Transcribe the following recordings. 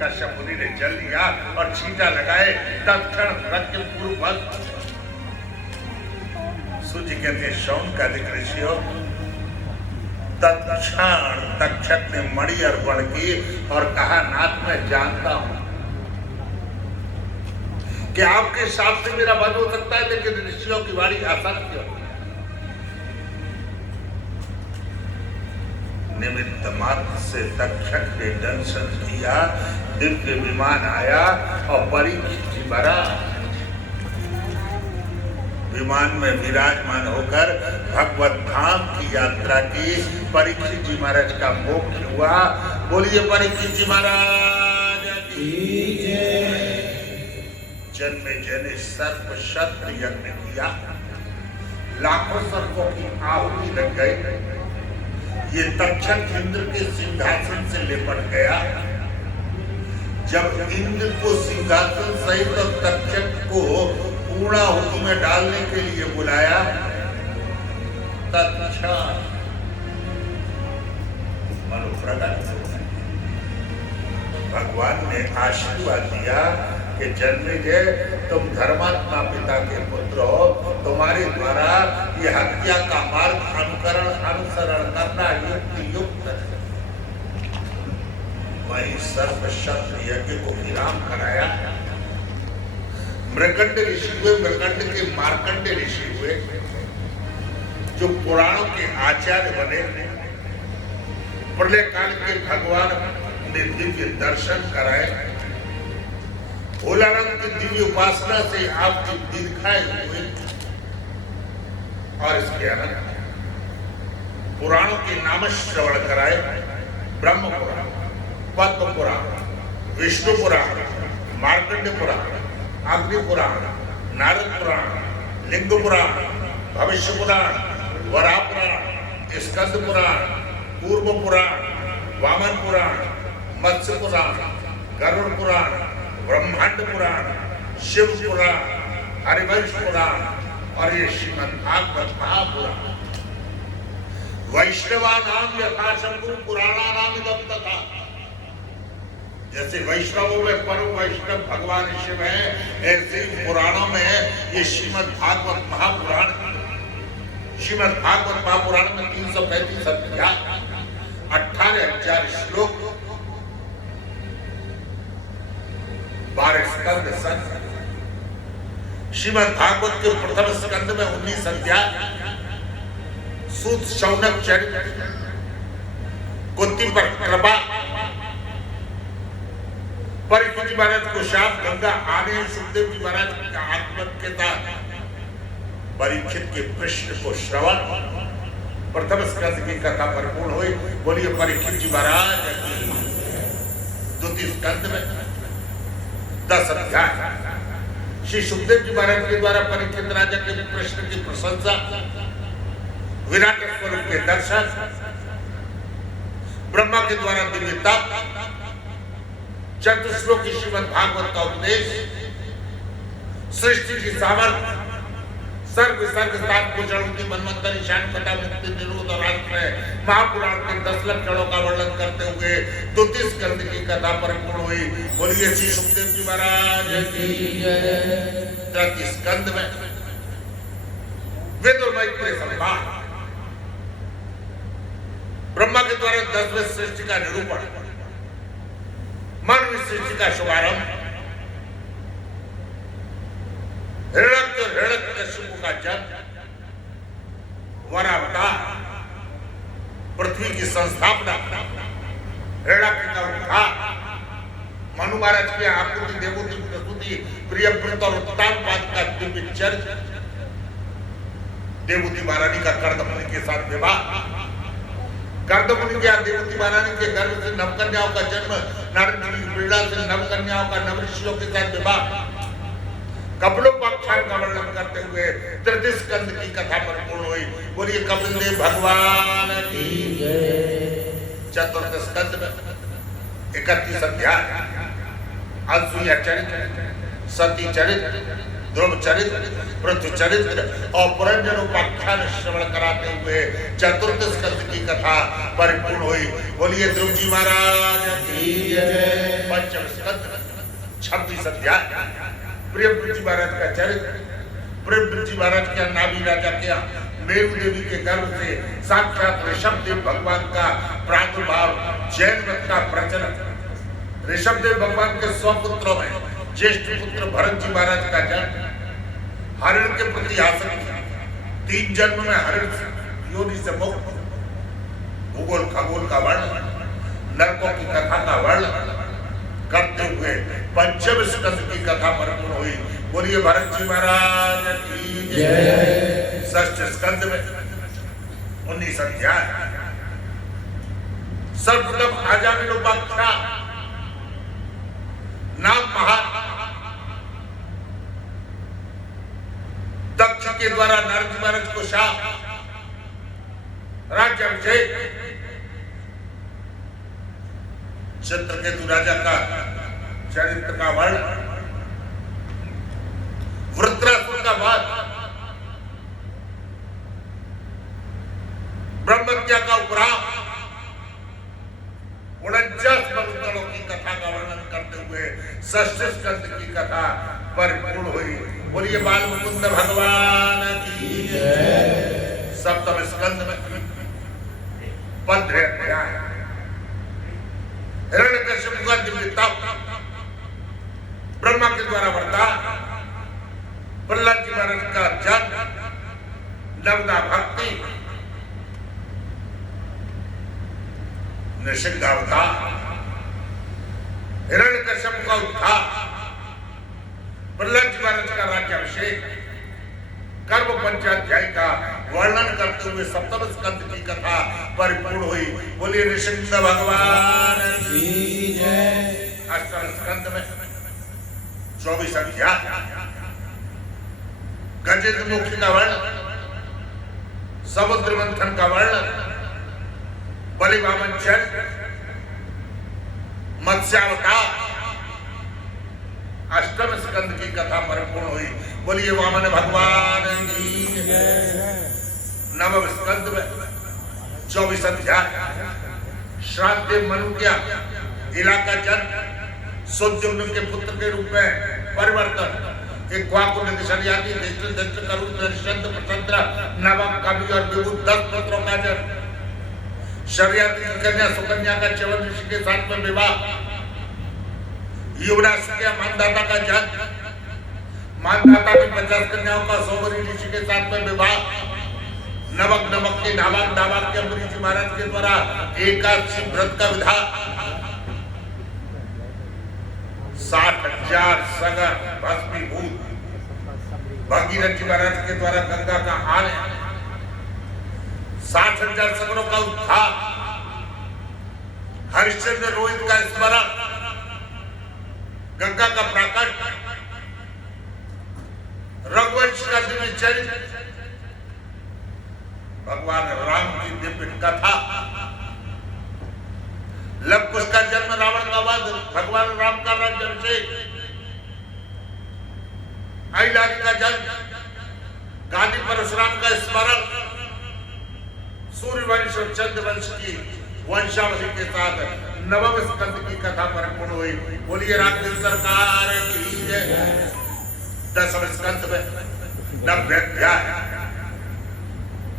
कश्यप मुनि ने जल लिया और छींटा लगाए, तत्क्षण प्रज्ञ पूर्वक सूर्य कहते शौन का ऋषि हो। तत्क्षण तक्षक ने मणि अर्पण की और कहा, नाथ मैं जानता हूं कि आपके शाप से मेरा वध हो सकता है, लेकिन ऋषियों की वाणी असत्य हो। निमित्त मात्र से तक्षक ने दर्शन किया, दिव्य विमान आया और परीक्षित जी भरा विमान में विराजमान होकर भगवत धाम की यात्रा की। परीक्षित जी महाराज का मोक्ष हुआ। बोलिए परीक्षित जी महाराज की जय। जन्मे जने सर्प शत यज्ञ किया, लाखों सर्पों की आहुति लग गई। ये तक्षक इंद्र के सिंहासन से लिपट गया। जब इंद्र को सिंहासन सहित और तक्षक को पूर्णाहुति में डालने के लिए बुलाया, तत्क्षण मनुप्रगट भगवान ने आशीर्वाद दिया कि जन्मेजय, तुम धर्मात्मा पिता के पुत्र हो, तुम्हारे द्वारा ये हत्या का मार्ग अनुसरण करना युक्त है। वही सर्वशक्त यज्ञ को विराम कराया। मृकंड ऋषि हुए, मृकंड के मार्कंड ऋषि हुए, जो पुराणों के आचार्य बने। प्रलय काल के भगवान ने दिव्य दर्शन कराए। भोलानाथ की दिव्य उपासना से आपकी दीर्घायु हुई। और इसके अनंत पुराणों के नाम श्रवण कराए। ब्रह्म पुराण, पद्म पुराण, विष्णु पुराण, मार्कंड पुराण, अग्नि पुराण, नारद पुराण, लिंग पुराण, भविष्य पुराण, वराह पुराण, स्कंद पुराण, पूर्व पुराण, वामन पुराण, मत्स्य पुराण, गरुड़ पुराण, ब्रह्मांड पुराण, शिव पुराण, हरिवंश पुराण और ये श्रीमद् भागवत महापुराण। वैष्णवानाम यथा शंभु पुराणानाम इदं तथा। जैसे वैष्णवों में परम वैष्णव भगवान शिव है, ऐसे पुराणों में ये श्रीमद् भागवत महापुराण। श्रीमद् भागवत महापुराण में 335 अध्याय, 18,000 श्लोक, 12 स्कंद संत। श्रीमद् भागवत के प्रथम स्कंद में 19 अध्याय। सूत शौनक चरित्र, कुंती पर कृपा, परीक्षित जी महाराज को शाप, गंगा आने, सुखदेव जी महाराज का आत्महत्या, परीक्षित के प्रश्न को श्रवण, प्रथम स्कंद की कथा परिपूर्ण हुई। बोलिए परीक्षित जी महाराज की। द्वितीय स्कंद में 10 अध्याय। श्री सुखदेव जी महाराज के द्वारा परीक्षित राजा के प्रश्न की प्रशंसा, विराट स्वरूप के दर्शन, ब्रह्मा के द्वारा दिव्य तप, चतुश्लोकी श्रीमद् भागवत का उपदेश, सृष्टि की सामर्थ्य, सर्ग विसर्ग सात भूषण की मनवंतरी शान कथा मुक्ति निरोध और अंत में महापुराण के 10 लक्षणों का वर्णन करते हुए द्वितीय स्कंद की कथा परिपूर्ण हुई। बोलिए श्री सुखदेव जी महाराज की जय। तृतीय स्कंद में वेदोमय संवाद, ब्रह्मा के द्वारा 10वें सृष्टि का निरूपण, मानवीय सृष्टि का शुभारंभ, हिरण्यकशिपु का जन्म, वरावतार, पृथ्वी की संस्थापना, हिरण्यक का उद्धार, मनु महाराज की आकृति, देवोती प्रस्तुति, प्रियव्रत और उत्तानपाद का दिव्य चरित्र, देवोती महारानी का कर्दमुनि के साथ विवाह, कर्दमुनि के देवोती महारानी के गर्भ से नवकन्याओं का जन्म, नारद जी की पीड़ा से नवकन्याओं का नवऋषियों के साथ विवाह, कपिलोपाख्यान का वर्णन करते हुए तृतीय स्कंद की कथा परिपूर्ण हुई। बोलिए कपिल देव भगवान की जय। चतुर्थ स्कंद में 31 अध्याय, अनसुईया चरित्र, सती चरित्र, ध्रुव चरित्र, पृथ्वी चरित्र और पुरंजनोपाख्यान श्रवण कराते हुए चतुर्थ स्कंद की कथा परिपूर्ण हुई। बोलिए ध्रुव जी महाराज की जय। पंचम 26 अध्याय प्रियव्रत जी महाराज का चरित्र। प्रियव्रत जी महाराज क्या नाभि राजा क्या मेरु देवी के गर्भ से साक्षात ऋषभ देव भगवान का प्रादुर्भाव, जैन मत का प्रचलन। ऋषभ देव भगवान के 100 पुत्रों में ज्येष्ठ पुत्र भरत जी महाराज का जन्म। हरिण के प्रति आसक्ति, 3 जन्म में हरिण योनि से मुक्त। भूगोल खगोल का वर्णन, नरकों की कथा का वर्णन करते हुए पंचम स्कंद की कथा परिपूर्ण हुई। बोलिए भरत जी महाराज की जय। षष्ठ स्कंद में 19 अध्याय। सर्वप्रथम आजामिलोपाख्या नाम महान दक्ष के द्वारा नारद जी महाराज को शाप, राज्याभिषेक, चित्रकेतु राजा का चरित्र का वर्णन, वृत्रासुर का वध, ब्रह्मत्या का उपराम, 49 मरुदगणों की कथा का वर्णन करते हुए षष्ठ स्कंद की कथा परिपूर्ण हुई। बोलिए बाल मुकुंद भगवान की जय। सप्तम स्कंद में 15 अध्याय। हिरण्यकश्यप का दिव्य तप, ब्रह्मा के द्वारा वरदान, प्रहलाद जी महाराज का जन्म, नवदा भक्ति, नृसिंहावतार, हिरण्यकश्यप का उद्धार, प्रहलाद जी महाराज का राज्याभिषेक, कर्म पंचाध्याय का वर्णन करते हुए सप्तम स्कंद की कथा परिपूर्ण हुई। बोलिए नृसिंह भगवान की जय। अष्टम स्कंद में 24 अध्याय। गजेंद्र मुखी का वर्णन, समुद्र मंथन का वर्णन, बलि वामन चरित्र, मत्स्यावतार। अष्टम स्कंद की कथा परिपूर्ण हुई। बोलिए वामन भगवान की जय। नवम स्कंद में 24 अध्याय। श्राद्ध मनु क्या इलाका जन्म, सुद्युम्न के पुत्र के रूप में परिवर्तन, एक वाकुल निशल्यादि दृष्ट करुण निशंत प्रचंद्र नवम कवि और विभुत 10 पुत्रों का जन्म। शर्याती की कन्या सुकन्या का च्यवन ऋषि के साथ में विवाह। युवराज के मानदाता का जन्म, मानदाता की 50 कन्याओं का सोमरी ऋषि के साथ में विवाह। नमक नमक के नामक नामक के अम्बरीश जी महाराज के द्वारा एकादशी व्रत का विधान। 60,000 सगर भस्मीभूत, भगीरथ जी महाराज के द्वारा गंगा का आने, 60,000 सगरों का उद्धार, हरिश्चंद्र रोहित का स्मरण, गंगा का प्राकट, रघुवंश का दिव्य चरित्र, भगवान राम की दिव्य कथा, लव कुश का जन्म, रावण का वध, भगवान राम का राज्याभिषेक, अहिल्यादेवी का जन्म, गांधी परशुराम का स्मरण, सूर्यवंश और चंद्रवंश की वंशावली के साथ नवम स्कंद की कथा परिपूर्ण हुई। बोलिए रामदेव सरकार की जय। 10वें स्कंद में 90 अध्याय।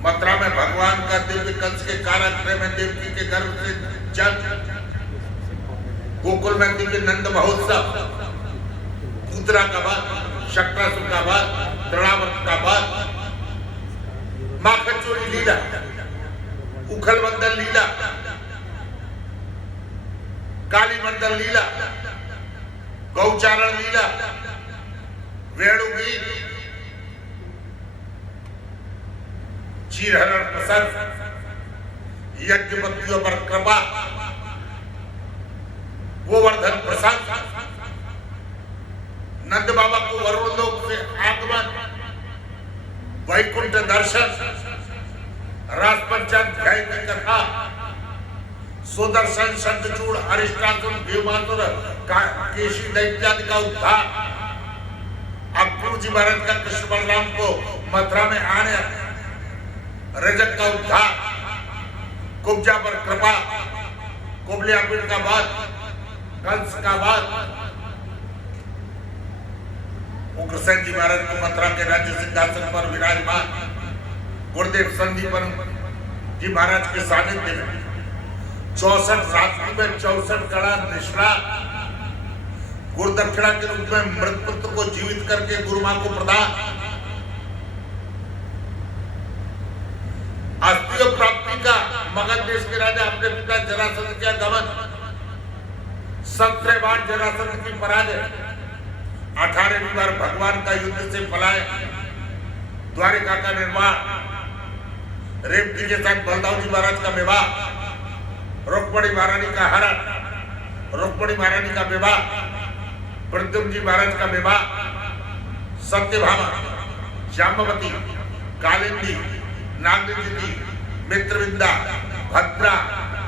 मथुरा में भगवान का दिव्य कंस के कारागृह में देवकी के गर्भ से जन्म, गोकुल में दिव्य नंद महोत्सव, पूतना का वध, शक्रासुर का वध, तृणावर्त का वध, माखन चोरी लीला, उखल मंडल लीला, काली मंडल लीला, गौचारण लीला, वेणुगीत, चीरहरण प्रसंग, यज्ञपतियों पर कृपा, गोवर्धन प्रसंग, नंद बाबा को वरुण लोक से आगमन, वैकुंठ दर्शन, रास पंचाध्याय की कथा, सुदर्शन शंखचूड़ अरिष्टासुर भीमासुर केशी दैत्यादि का उद्धार, अक्रूर जी महाराज का कृष्ण बलराम को मथुरा में आने, रजत का उद्धार, कुब्जा पर कृपा, कुबलिया पीठ का वध, कंस का वध, उग्रसेन जी महाराज को मथुरा के राज्य सिंहासन पर विराजमान गुरुदेव संदीपन जी महाराज के सानिध्य में 64 रात्रि में 64 कड़ा निष्ठा गुरु दक्षिणा के रूप में मृत पुत्र को जीवित करके गुरु मां को प्रदान, अस्थियों प्राप्ति का मगध देश के राजा अपने पिता जरासंध का गमन, 17 बार जरासंध की पराजय, 18वीं बार भगवान का युद्ध से पलायन, द्वारिका का निर्माण, रेवती के साथ बलदाऊ जी महाराज का विवाह, रुक्मणी महारानी का हरण, रुक्मणी महारानी का विवाह, प्रद्युम्न जी महाराज का विवाह, सत्यभामा, जाम्बवती, कालिंदी, नागदेवी, मित्रविंदा, भद्रा,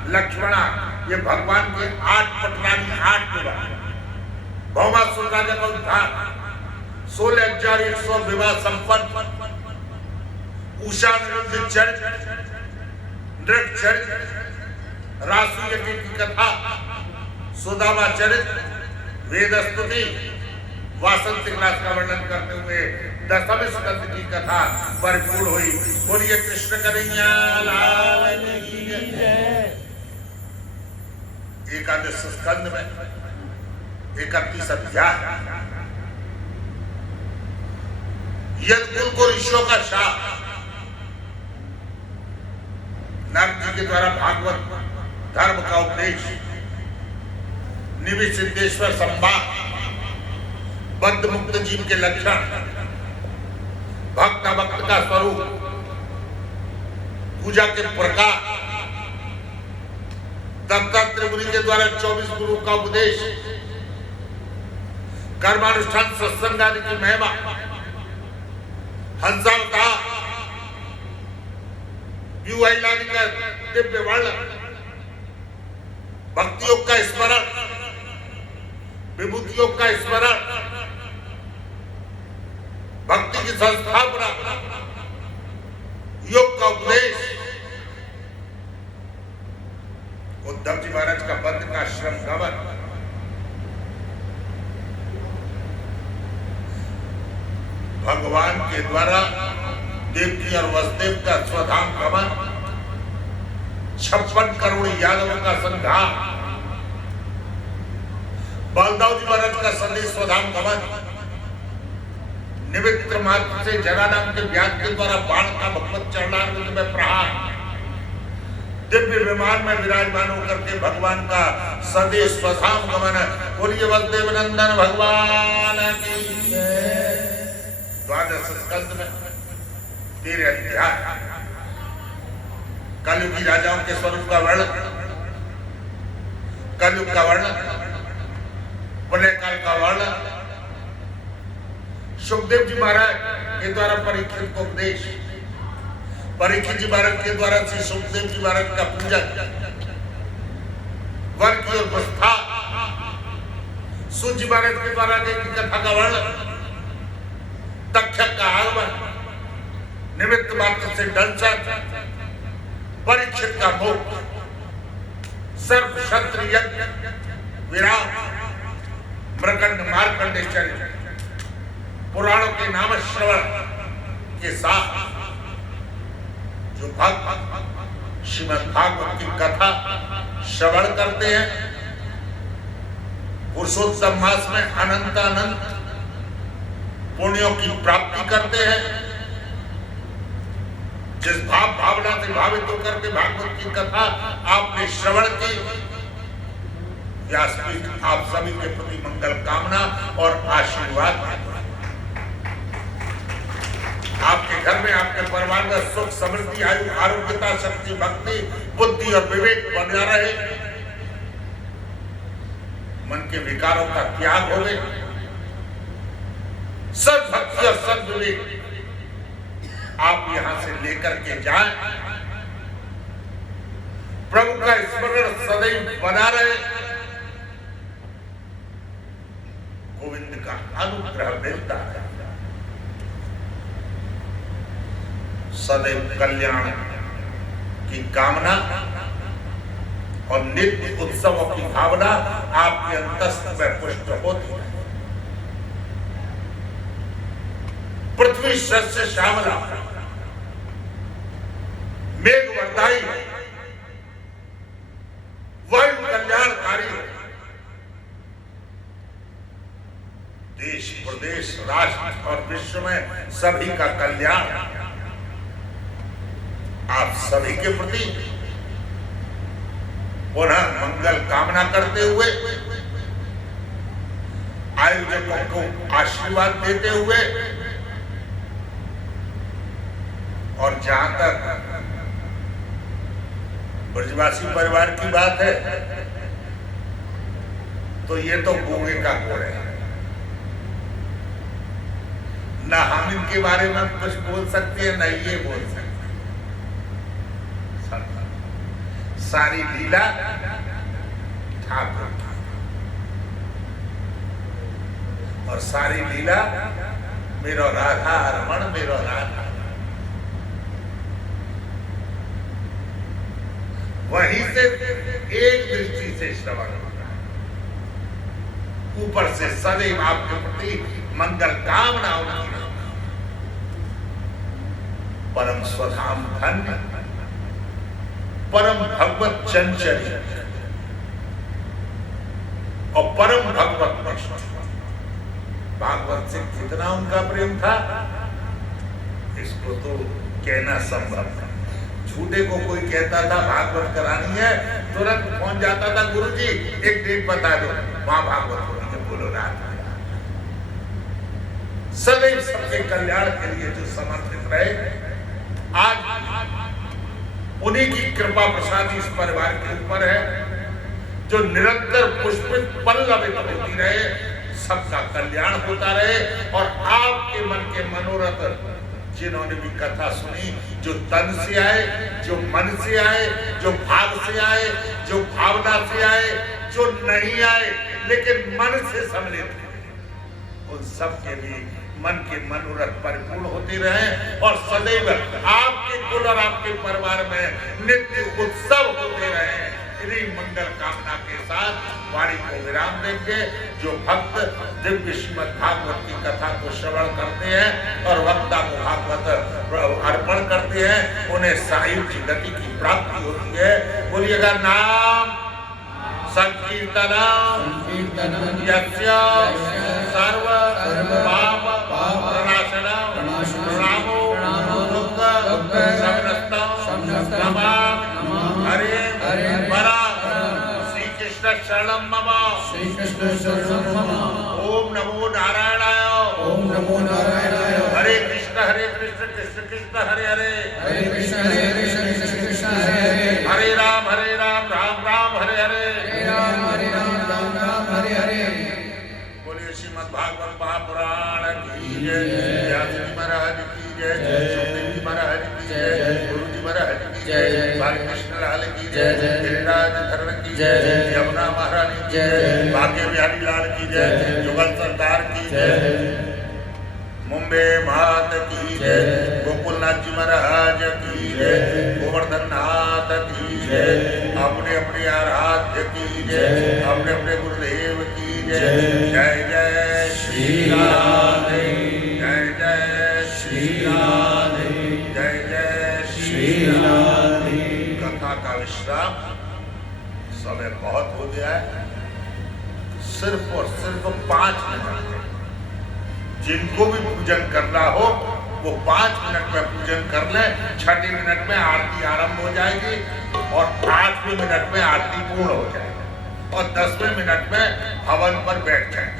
लक्ष्मणा, ये भगवान के 8 पटरानी 8 विवाह, भौमासुर राजा का उद्धार, 16,100 विवाह संपन्न, उषा निरुद्ध चरित्र, नृत्य चरित्र, रासु यज्ञ की कथा, सुदामा चरित्र, वेद स्तुति, वासंतिक राज का वर्णन करते हुए 10वें स्कंद की कथा परिपूर्ण हुई। बोलिए कृष्ण कन्हैया लाल की जय। 11वें स्कंद में 31 अध्याय, यदकुल को ऋषियों का शाप, नारद जी के द्वारा भागवत धर्म का उपदेश, निमिष सिद्धेश्वर संवाद, बद्ध मुक्त जीव के लक्षण, भक्त भक्त का स्वरूप, पूजा के प्रकार, दत्तात्रेय मुनि के द्वारा 24 गुरु का उपदेश, कर्मानुष्ठान सत्संग आदि की महिमा, हंसावतार, युवाइलादि का दिव्य वर्णन, भक्ति योग का स्मरण, विभूति योग का स्मरण, भक्ति की संस्थापना, योग का उपदेश, उद्धव जी महाराज का बद्ध का श्रम गमन, भगवान के द्वारा देवकी और वसुदेव का स्वधाम गमन, 56 करोड़ यादवों का संघार, बलदाऊ जी महाराज का संदेश स्वधाम गमन, निमित्त मात्र से जनानाम के व्यास के द्वारा बाण का भगवत चरणारविंद में प्रहार, दिव्य विमान में विराजमान होकर के भगवान का संदेश स्वधाम गमन। बोलिए वसुदेव नंदन भगवान की जय। 12वें स्कंद में 13 अध्याय, कलयुगी राजाओं के स्वरूप का वर्णन, कलयुग का वर्णन, प्रलय काल का वर्णन, सुखदेव जी महाराज के द्वारा परीक्षित को उपदेश, परीक्षित जी महाराज के द्वारा श्री सुखदेव जी महाराज का पूजन, वर की ओर प्रस्थान, सूत जी महाराज के द्वारा की कथा का वर्णन, तक्षक का आगमन, निमित्त मात्र से दंशन, परीक्षित का मोक्ष, सर्व शस्त्र यज्ञ, विराम, मृकंड मार्कंड चरित्र, पुराणों के नाम श्रवण के साथ जो भक्त श्रीमद् भागवत की कथा श्रवण करते हैं, पुरुषोत्तम मास में अनंत अनंत पुण्यों की प्राप्ति करते हैं। जिस भाव भावना से भावित होकर के भागवत की कथा आपने श्रवण की, व्यासपीठ आप सभी के प्रति मंगल कामना और आशीर्वाद, आपके घर में आपके परिवार में सुख समृद्धि आयु आरोग्यता शक्ति भक्ति बुद्धि और विवेक बना रहे, मन के विकारों का त्याग होवे, सब भक्ति और सब विवेक आप यहां से लेकर के जाएं, प्रभु का स्मरण सदैव बना रहे, गोविंद का अनुग्रह मिलता है, सदैव कल्याण की कामना और नित्य उत्सवों की भावना आपके अंतस्थ में पुष्ट होती है। पृथ्वी शस्य श्यामला, मेघ वर्धाई, वायु कल्याणकारी हो, देश प्रदेश राष्ट्र और विश्व में सभी का कल्याण आप सभी के प्रति पुनः मंगल कामना करते हुए, आयोजकों को आशीर्वाद देते हुए, और जहां तक ब्रजवासी परिवार की बात है तो ये तो गूंगे का घोड़े है, न हम इनके बारे में कुछ बोल सकते हैं न ये बोल सकते। सारी लीला ठाकुर की और सारी लीला मेरो राधा रमण मेरो राधा, वहीं से एक दृष्टि से श्रवण होता है, ऊपर से सदैव आपके प्रति मंगल कामनाओं की, परम स्वधाम धन्य, परम भगवत चंचल और परम भगवत निष्ठ। भागवत से कितना उनका प्रेम था इसको तो कहना संभव था। झूठे को कोई कहता था भागवत करानी है, तुरंत फोन जाता था, गुरुजी एक डेट बता दो, वहां भागवत होनी है, बोलो रात में। सदैव सबके कल्याण के लिए जो समर्पित रहे, आज उन्हीं की कृपा प्रसाद इस परिवार के ऊपर है, जो निरंतर पुष्पित पल्लवित होती रहे, सबका कल्याण होता रहे, और आपके मन के मनोरथ जिन्होंने भी कथा सुनी, जो तन से आए, जो मन से आए, जो भाव से आए, जो भावना से आए, जो नहीं आए लेकिन मन से सम्मिलित थे, उन सब के भी मन के मनोरथ परिपूर्ण होते रहे, और सदैव आपके कुल और आपके परिवार में नित्य उत्सव होते रहे। इन्हीं मंगल कामना के साथ वाणी को विराम देंगे। जो भक्त दिव्य श्रीमद् भागवत की कथा को श्रवण करते हैं और वक्ता को भागवत अर्पण करते हैं, उन्हें सायुज्य गति की प्राप्ति होती है। बोलिएगा नाम संकीर्तनम यस्य सर्व पाप प्रणाशनम प्रणामो दुःख शमनस्तम नमामि हरे परा श्री कृष्ण शरणम मम ओम नमो नारायणाय हरे कृष्ण कृष्ण कृष्ण हरे हरे हरे राम राम राम हरे हरे। बोलिए श्रीमद् भागवत महापुराण की जय, व्यास जी महाराज की जय, सुखदेव जी महाराज की जय, गुरु जी महाराज की जय, बालकृष्ण लाल की जय, गिरिराज धरण की जय, यमुना महारानी की जय, भाग्य बिहारी लाल की जय, जुगल सरदार की जय, मुंबई मात की जय, गोकुलनाथ जी महाराज की जय, गोवर्धन नाथ की जय, अपने अपने आराध्य की जय, अपने अपने गुरुदेव की जय। जय जय श्री राधे, जय जय श्री राधे, जय जय श्री राधे। कथा का विश्राम, समय बहुत हो गया है, सिर्फ और सिर्फ 5 मिनट। जिनको भी पूजन करना हो वो 5 मिनट में पूजन कर ले, 6 मिनट में आरती आरंभ हो जाएगी और 8वें मिनट में आरती पूर्ण हो जाएगी और 10वें मिनट में हवन पर बैठ जाएंगे।